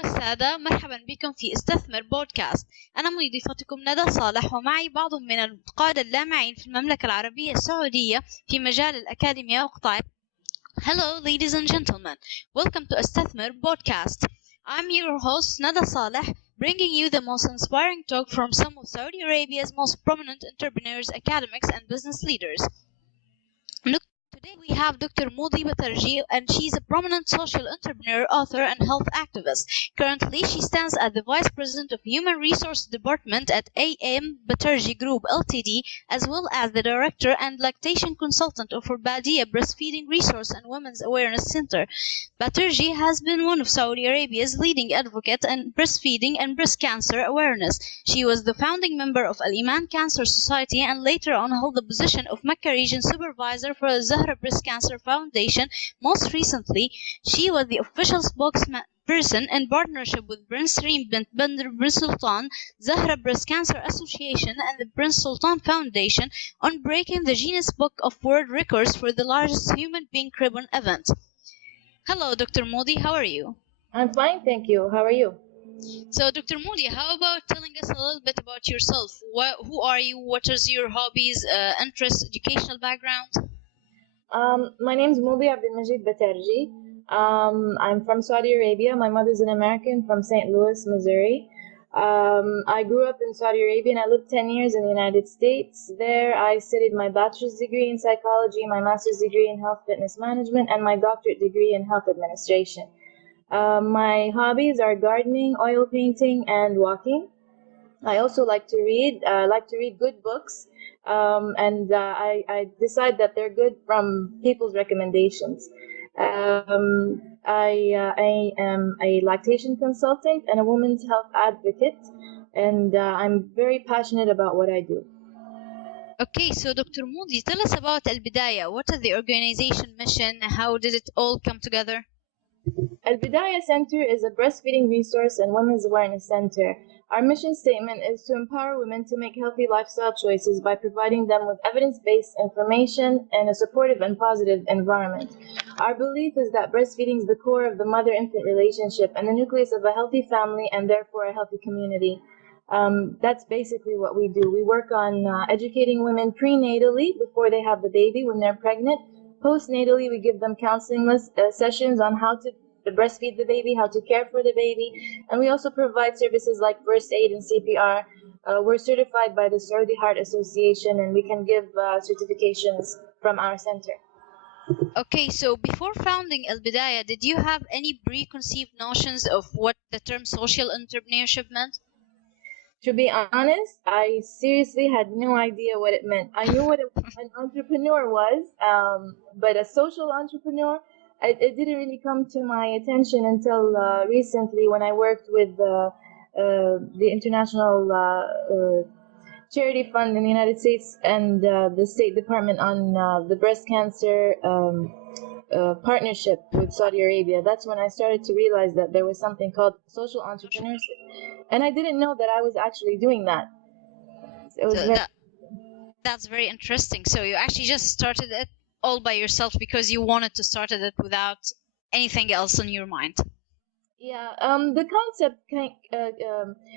أيها السادة، مرحبا بكم في استثمر بودكاست. أنا مضيفتكم ندى صالح، ومعي بعض من القادة اللامعين في المملكة العربية السعودية في مجال الأكاديمية وقطاع. Hello, ladies and gentlemen. Welcome to Istathmir podcast. I'm your host Nada Saleh, bringing you the most inspiring talk from some of Saudi Arabia's most prominent entrepreneurs, academics, and business leaders. Today we have Dr. Modia Batterjee, and she's a prominent social entrepreneur, author, and health activist. Currently, she stands as the Vice President of Human Resources Department at AM Batterjee Group Ltd, as well as the Director and Lactation Consultant of Al-Bidayah Breastfeeding Resource and Women's Awareness Center. Batterjee has been one of Saudi Arabia's leading advocates in breastfeeding and breast cancer awareness. She was the founding member of Al-Iman Cancer Society and later on held the position of Mecca Region Supervisor for the Zahra Breast Cancer Foundation. Most recently, she was the official spokesperson in partnership with Prince Reem bin Sultan, Zahra Breast Cancer Association, and the Prince Sultan Foundation on breaking the Guinness Book of World Records for the largest human being ribbon event. Hello, Dr. Modi. How are you? I'm fine, thank you. How are you? So, Dr. Modi, how about telling us a little bit about yourself? Who are you? What is your hobbies, interests, educational background? My name is Modia Batterjee. I'm from Saudi Arabia. My mother's an American from St. Louis, Missouri. I grew up in Saudi Arabia and I lived 10 years in the United States. There I studied my bachelor's degree in psychology, my master's degree in health fitness management, and my doctorate degree in health administration. My hobbies are gardening, oil painting, and walking. I also like to read. I like to read good books, and I decide that they're good from people's recommendations. I am a lactation consultant and a women's health advocate, and I'm very passionate about what I do. Okay, so Dr. Modi, tell us about Al-Bidayah. What is the organization mission? How did it all come together? Al-Bidayah Center is a breastfeeding resource and women's awareness center. Our mission statement is to empower women to make healthy lifestyle choices by providing them with evidence-based information and a supportive and positive environment. Our belief is that breastfeeding is the core of the mother-infant relationship and the nucleus of a healthy family and therefore a healthy community. That's basically what we do. We work on educating women prenatally before they have the baby when they're pregnant. Postnatally, we give them counseling sessions on how to breastfeed the baby, how to care for the baby, and we also provide services like first aid and CPR. We're certified by the Saudi Heart Association, and we can give certifications from our center. Okay, so before founding Al-Bidayah, did you have any preconceived notions of what the term social entrepreneurship meant? To be honest, I seriously had no idea what it meant. I knew what an entrepreneur was, but a social entrepreneur, it didn't really come to my attention until recently when I worked with the International Charity Fund in the United States and the State Department on the breast cancer partnership with Saudi Arabia. That's when I started to realize that there was something called social entrepreneurship. And I didn't know that I was actually doing that. It was that's very interesting. So you actually just started it all by yourself because you wanted to start it without anything else in your mind. Yeah, the concept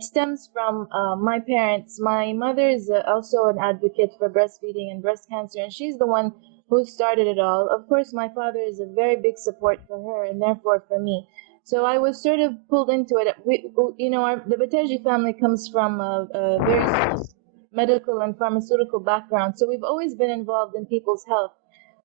stems from my parents. My mother is also an advocate for breastfeeding and breast cancer, and she's the one who started it all. Of course, my father is a very big support for her and therefore for me. So I was sort of pulled into it. The Batterjee family comes from a very medical and pharmaceutical background, so we've always been involved in people's health.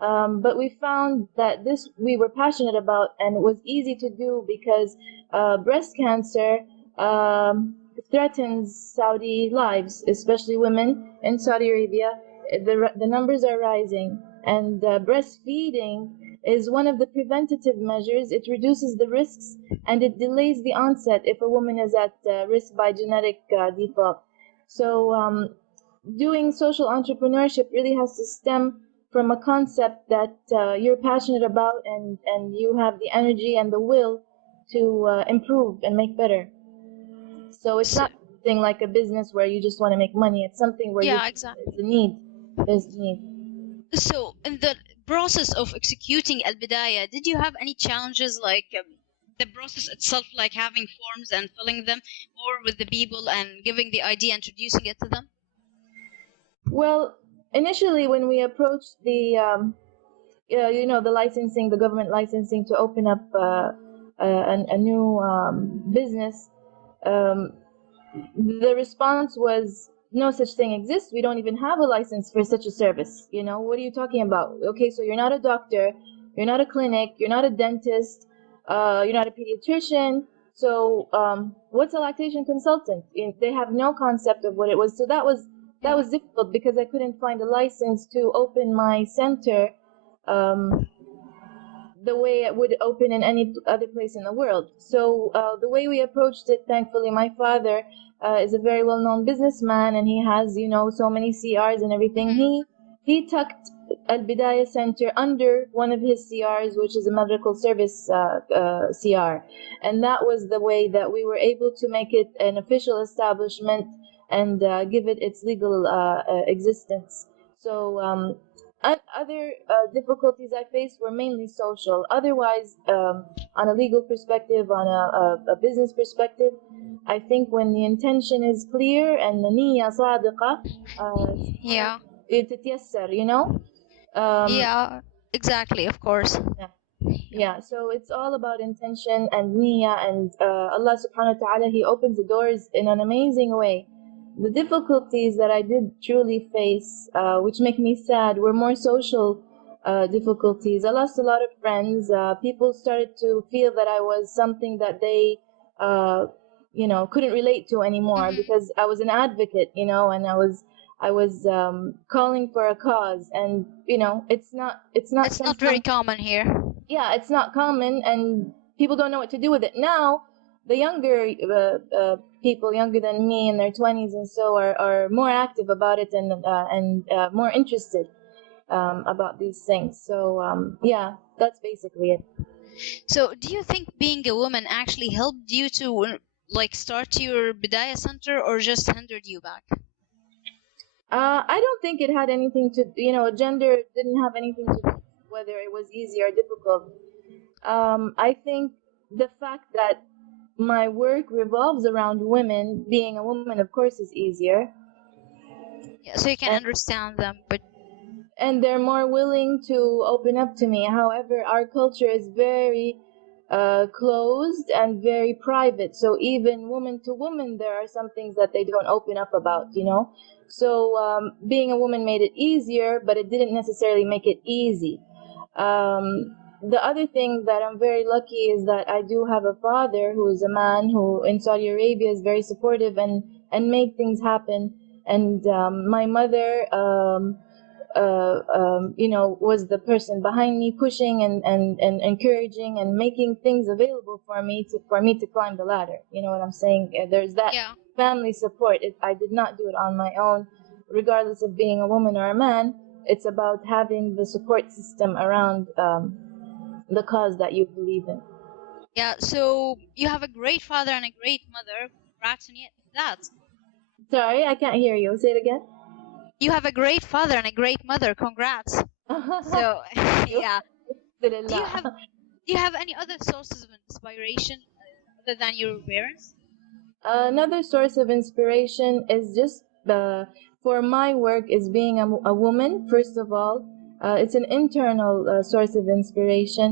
But we found that this we were passionate about, and it was easy to do because breast cancer threatens Saudi lives, especially women in Saudi Arabia. The numbers are rising, and breastfeeding is one of the preventative measures. It reduces the risks and it delays the onset if a woman is at risk by genetic default. So doing social entrepreneurship really has to stem from a concept that you're passionate about and you have the energy and the will to improve and make better. So it's not something like a business where you just want to make money. It's something where Exactly. there's a need. There's a need. So in the process of executing Al-Bidayah, did you have any challenges like the process itself, like having forms and filling them, or with the people and giving the idea, introducing it to them? Well, initially when we approached the licensing, the government licensing to open up a new business, um, the response was no such thing exists. We don't even have a license for such a service. What are you talking about? Okay, so you're not a doctor, you're not a clinic, you're not a dentist, you're not a pediatrician. So what's a lactation consultant? They have no concept of what it was. So that was difficult because I couldn't find a license to open my center the way it would open in any other place in the world. So the way we approached it, thankfully, my father is a very well-known businessman, and he has, so many CRs and everything. He tucked Al-Bidayah Center under one of his CRs, which is a medical service CR. And that was the way that we were able to make it an official establishment and give it its legal existence. So other difficulties I faced were mainly social. Otherwise, on a legal perspective, on a business perspective, I think when the intention is clear and the niyyah sadiqa, Yeah. تتيسر, Yeah, exactly, of course. Yeah, so it's all about intention and niyyah, and Allah subhanahu wa ta'ala, He opens the doors in an amazing way. The difficulties that I did truly face, which make me sad, were more social difficulties. I lost a lot of friends. People started to feel that I was something that they, couldn't relate to anymore because I was an advocate, and I was calling for a cause, and it's not very common here. Yeah, it's not common, and people don't know what to do with it. Now the younger people, younger than me, in their 20s and so, are more active about it and more interested about these things. So yeah, that's basically it. So do you think being a woman actually helped you to start your Bidayah Center, or just hindered you back? I don't think it had anything to, gender didn't have anything to do with whether it was easy or difficult. I think the fact that my work revolves around women, being a woman, of course, is easier. Yeah, so you can understand them, and they're more willing to open up to me. However, our culture is very closed and very private. So even woman to woman, there are some things that they don't open up about, So being a woman made it easier, but it didn't necessarily make it easy. The other thing that I'm very lucky is that I do have a father who is a man who in Saudi Arabia is very supportive and made things happen. And my mother, was the person behind me, pushing and encouraging and making things available for me to climb the ladder. You know what I'm saying? There's that family support. I did not do it on my own, regardless of being a woman or a man. It's about having the support system around the cause that you believe in. Yeah, so you have a great father and a great mother. Congrats on that. Sorry, I can't hear you. Say it again. You have a great father and a great mother. Congrats. So, yeah. Do you have any other sources of inspiration other than your parents? Another source of inspiration is just for my work is being a woman. First of all, it's an internal source of inspiration.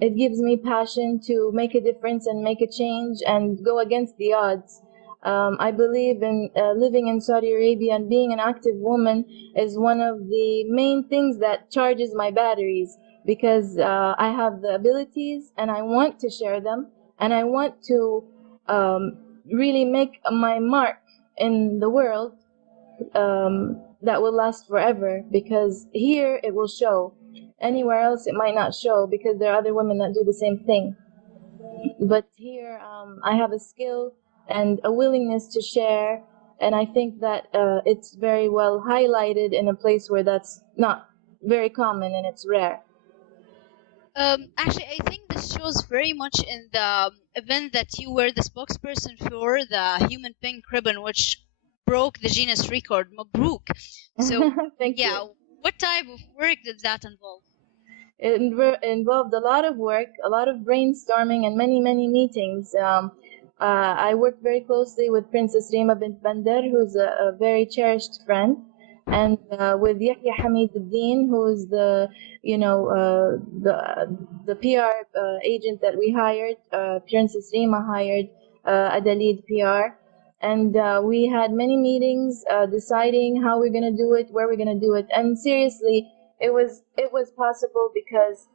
It gives me passion to make a difference and make a change and go against the odds. I believe in living in Saudi Arabia, and being an active woman is one of the main things that charges my batteries, because I have the abilities and I want to share them, and I want to really make my mark in the world that will last forever, because here it will show. Anywhere else it might not show, because there are other women that do the same thing. But here I have a skill and a willingness to share, and I think that it's very well highlighted in a place where that's not very common and it's rare. Actually, I think this shows very much in the event that you were the spokesperson for the human pink ribbon, which broke the Guinness record. Mabruk. So, Thank you. What type of work did that involve? It involved a lot of work, a lot of brainstorming, and many, many meetings. I worked very closely with Princess Rima bint Bandar, who's a very cherished friend, and with Yahya Hamid Din, who's the PR agent that we hired. Princess Rima hired Adalid PR, and we had many meetings deciding how we're gonna do it, where we're gonna do it, and seriously, it was possible because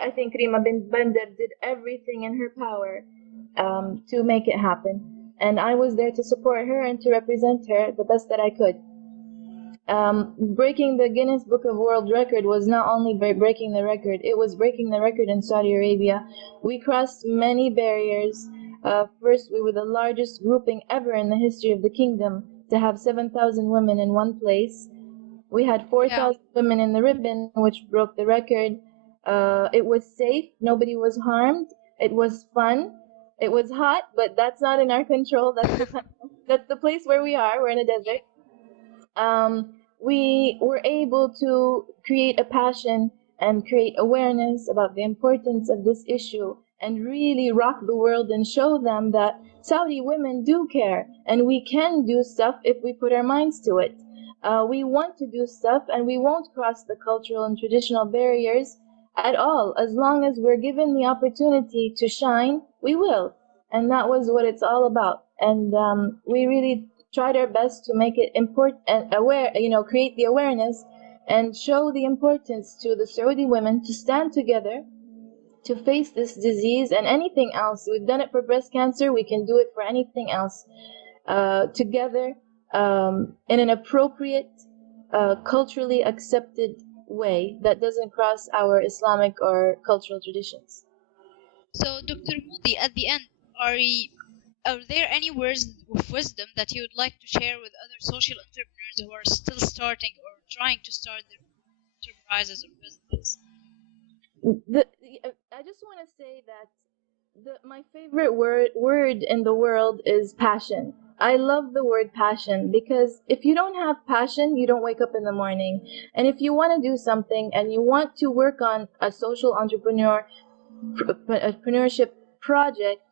I think Rima bin Bandar did everything in her power to make it happen, and I was there to support her and to represent her the best that I could. Breaking the Guinness Book of World Record was not only breaking the record, it was breaking the record in Saudi Arabia. We crossed many barriers. First, we were the largest grouping ever in the history of the kingdom to have 7,000 women in one place. We had 4,000 women in the ribbon, which broke the record. It was safe. Nobody was harmed. It was fun. It was hot, but that's not in our control. That's the place where we are. We're in a desert. We were able to create a passion and create awareness about the importance of this issue and really rock the world and show them that Saudi women do care and we can do stuff if we put our minds to it. We want to do stuff and we won't cross the cultural and traditional barriers at all. As long as we're given the opportunity to shine, we will. And that was what it's all about. And we really tried our best to make it important and aware, create the awareness and show the importance to the Saudi women to stand together to face this disease and anything else. We've done it for breast cancer, we can do it for anything else. Together in an appropriate, culturally accepted way that doesn't cross our Islamic or cultural traditions. So, Dr. Moody, at the end, are there any words of wisdom that you would like to share with other social entrepreneurs who are still starting or trying to start their enterprises or businesses? I just want to say that my favorite word in the world is passion. I love the word passion because if you don't have passion, you don't wake up in the morning. And if you want to do something and you want to work on a social entrepreneurship project,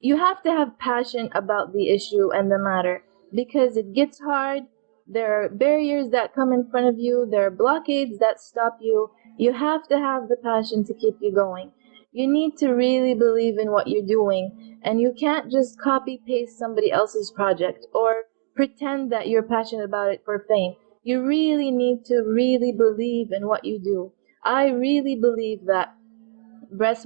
you have to have passion about the issue and the matter because it gets hard. There are barriers that come in front of you. There are blockades that stop you. You have to have the passion to keep you going. You need to really believe in what you're doing, and you can't just copy paste somebody else's project or pretend that you're passionate about it for fame. You really need to really believe in what you do. I really believe that breast